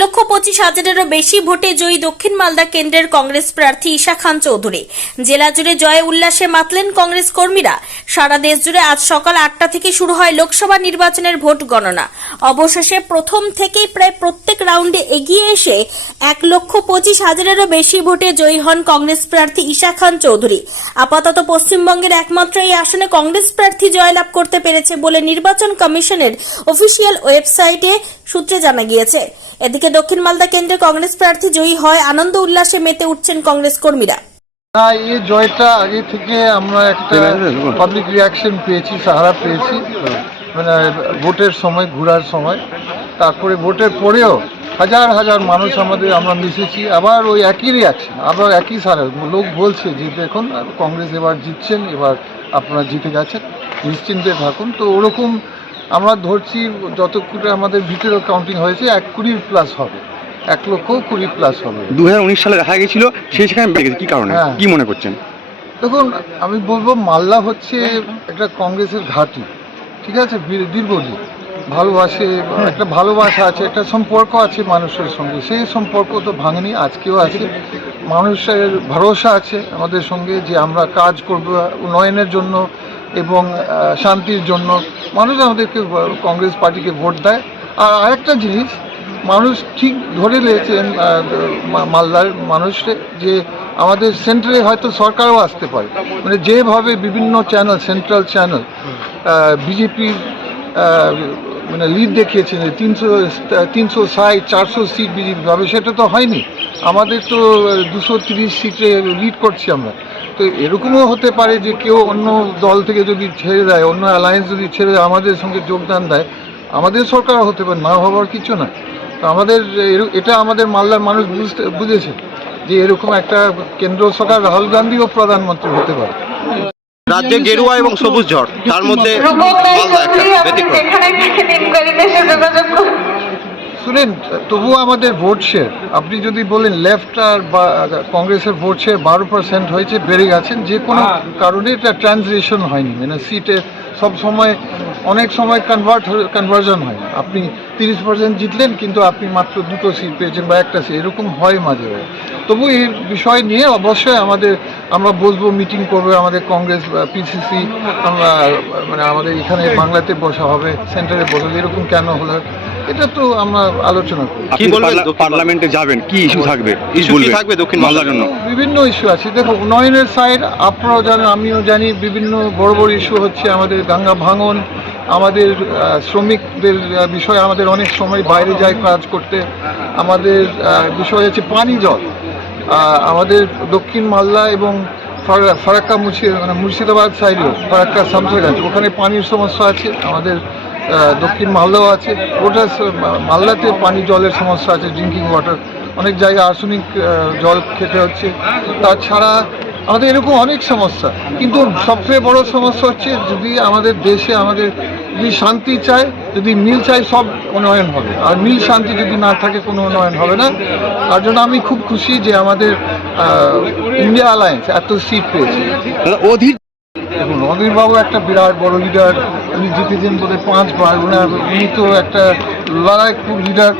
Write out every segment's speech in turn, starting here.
লক্ষ পঁচিশ হাজারেরও বেশি ভোটে জয়ী দক্ষিণ মালদা কেন্দ্রের কংগ্রেস প্রার্থী ঈশা খান চৌধুরী। জেলা জুড়ে জয় উল্লাসে মাতলেন কংগ্রেস কর্মীরা। সারা দেশ জুড়ে আজ সকাল আটটা থেকে শুরু হয় লোকসভা নির্বাচনের ভোট গণনা। অবশেষে প্রথম থেকেই প্রায় প্রত্যেক রাউন্ডে এগিয়ে এসে এক লক্ষ পঁচিশ হাজারেরও বেশি ভোটে জয়ী হন কংগ্রেস প্রার্থী ঈশা খান চৌধুরী। আপাতত পশ্চিমবঙ্গের একমাত্র এই আসনে কংগ্রেস প্রার্থী জয়লাভ করতে পেরেছে বলে নির্বাচন কমিশনের অফিসিয়াল ওয়েবসাইটে সূত্রে জানা গিয়েছে। এদিকে দক্ষিণ মালদা কেন্দ্রে কংগ্রেস প্রার্থী জয়ী হয় আনন্দ উল্লাসে মেতে উঠছেন কংগ্রেস কর্মীরা। না এই জয়টা আগে থেকে আমরা একটা পাবলিক রিয়াকশন পেয়েছি সাহারা পেয়েছি। মানে ভোটের সময় ঘোরার সময়। তারপরে ভোটের পরেও হাজার হাজার মানুষ আমাদের আমরা মিশেছি। আবার ওই একই রিয়াকশন আবার একই সারা লোক বলছে যে দেখুন কংগ্রেস এবার জিতছেন এবার আপনারা জিতে গেছেন নিশ্চিন্তে থাকুন। তো ওরকম আমরা ধরছি যতক্ষণ আমাদের ভিতরে কাউন্টিং হয়েছে এক কুড়ির প্লাস হবে। এক লক্ষ কুড়ি প্লাস হবে। দু হাজার উনিশ সালে দেখা গেছিল সেই সেখানে বেড়ে গেছে। কি কারণে? হ্যাঁ। কি মনে করছেন? দেখুন আমি বলব মালদা হচ্ছে একটা কংগ্রেসের ঘাঁটি ঠিক আছে? দীর্ঘদিন ভালোবাসে একটা ভালোবাসা আছে একটা সম্পর্ক আছে মানুষের সঙ্গে। সেই সম্পর্ক তো ভাঙেনি আজকেও আছে। মানুষের ভরসা আছে আমাদের সঙ্গে যে আমরা কাজ করব উন্নয়নের জন্য। এবং শান্তির জন্য মানুষ আমাদেরকে কংগ্রেস পার্টিকে ভোট দেয়। আর আরেকটা জিনিস, মানুষ ঠিক ধরে নিয়েছেন মালদার মানুষে যে আমাদের সেন্টারে হয়তো সরকারও আসতে পারে। মানে যেভাবে বিভিন্ন চ্যানেল, সেন্ট্রাল চ্যানেল বিজেপির মানে লিড দেখিয়েছেন যে তিনশো তিনশো ষাট, চারশো সিট বিজেপি পাবে, সেটা তো হয়নি। আমাদের তো দুশো তিরিশ সিটে লিড করছি আমরা। তো এরকমও হতে পারে যে কেউ অন্য দল থেকে যদি ছেড়ে দেয় অন্য অ্যালায়েন্স যদি ছেড়ে দেয় আমাদের সঙ্গে যোগদান দেয় আমাদের সরকার হতে পারে না হওয়ার কিছু না। তো আমাদের এরু- এটা আমাদের মালদার মানুষ বুঝতে বুঝেছে যে এরকম একটা কেন্দ্র সরকার রাহুল গান্ধীও প্রধানমন্ত্রী হতে পারে। রাজ্যে গেরুয়া এবং সবুজ ঝড় তার মধ্যে শুনেন তবুও আমাদের ভোট শেয়ার। আপনি যদি বলেন লেফট আর বা কংগ্রেসের ভোট শেয়ার বারো পার্সেন্ট হয়েছে বেড়ে গেছেন যে কোনো কারণে এটা ট্রানজিশন হয়নি। মানে সিটে সব সময় অনেক সময় কনভার্ট কনভার্জন হয়। না। আপনি তিরিশ পার্সেন্ট জিতলেন কিন্তু আপনি মাত্র দুটো সিট পেয়েছেন বা একটা সিট এরকম হয় মাঝে মাঝে। তবু এই বিষয় নিয়ে অবশ্যই আমাদের আমরা বসবো মিটিং করবে। আমাদের কংগ্রেস পিসিসি আমরা মানে আমাদের এখানে বাংলাতে বসা হবে সেন্টারে বসা হবে। এরকম কেন হলো? এটা তো আমরা আলোচনা করি। আপনি বলবেন পার্লামেন্টে যাবেন কি ইস্যু থাকবে? issue কি থাকবে দক্ষিণ মালদার জন্য? বিভিন্ন ইস্যু আছে। দেখো উন্নয়নের সাইড আপনারাও জানেন আমিও জানি বিভিন্ন বড় বড় ইস্যু হচ্ছে আমাদের গঙ্গা ভাঙন আমাদের শ্রমিকদের বিষয়ে আমাদের অনেক সময় বাইরে যায় কাজ করতে। আমাদের বিষয় হচ্ছে পানি জল। আমাদের দক্ষিণ মালদা এবং ফারা- ফারাক্কা মানে মুর্শিদাবাদ সাইডেও ফারাক্কা শামসারগঞ্জ ওখানে পানির সমস্যা আছে। আমাদের দক্ষিণ মালদাও আছে। ওটা মালদাতে পানি জলের সমস্যা আছে ড্রিঙ্কিং ওয়াটার অনেক জায়গায় আর্সেনিক জল খেতে হচ্ছে। তাছাড়া আমাদের এরকম অনেক সমস্যা। কিন্তু সবচেয়ে বড় সমস্যা হচ্ছে যদি আমাদের দেশে আমাদের যদি শান্তি চায় যদি মিল চায় সব উন্নয়ন হবে। আর মিল শান্তি যদি না থাকে কোনো উন্নয়ন হবে না। তার জন্য আমি খুব খুশি যে আমাদের ইন্ডিয়া অ্যালায়েন্স এত সিট পেয়েছে। অধীর দেখুন অধীরবাবু একটা বিরাট বড় লিডার উনি জিতেছেন হয় পাঁচবার উনার উনি তো একটা লড়াইকুর লিডার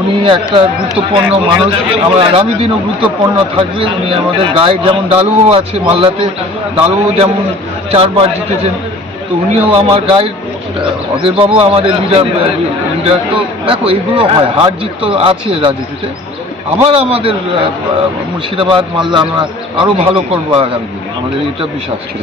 উনি একটা গুরুত্বপূর্ণ মানুষ। আমরা আগামী দিনও গুরুত্বপূর্ণ থাকবে। উনি আমাদের গায়ে যেমন ডালুবাবু আছে মালদাতে ডালুবাবু যেমন চারবার জিতেছেন, তো উনিও আমার গাইড অধীরবাবু আমাদের লিডার লিডার তো দেখো, এগুলো হয়। হার জিত তো আছে রাজনীতিতে। আবার আমাদের মুর্শিদাবাদ, মালদা আমরা আরও ভালো করব আগামী দিন। আমাদের এটা বিশ্বাস ছিল।